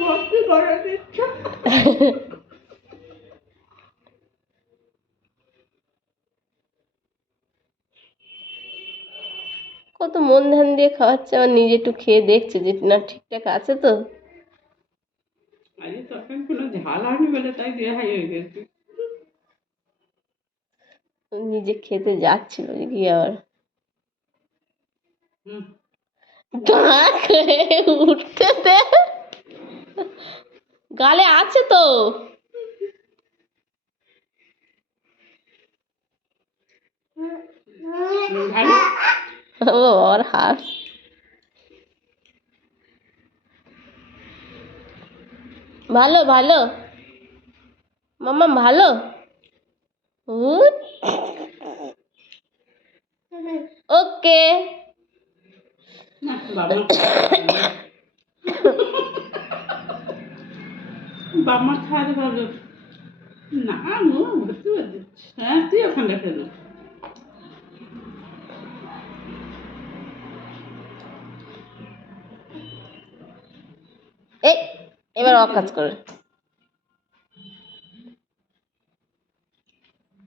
ভর্তি করে দিচ্ছে। কত মন ধ্যান দিয়ে খাওয়াচ্ছে, আমার নিজে একটু খেয়ে দেখছে যে না ঠিকঠাক আছে তো। আজ তখন কোনো ঝাল হয়নি বলে তাই দেয়া হয়ে গেছে। নিজে খেতে যাচ্ছিল যে কি আবার হুম, উঠতে দে, গালে আছে তো। ভালো। ও ওর হাত ভালো ভালো মাম্মা ভালো। ওকে না বাবা বাবা খাওয়াতে ভালো না নো ভর্তি করে দিচ্ছে। হ্যাঁ তুই ওখানে রেখে দে। এই এবার অকাজ করে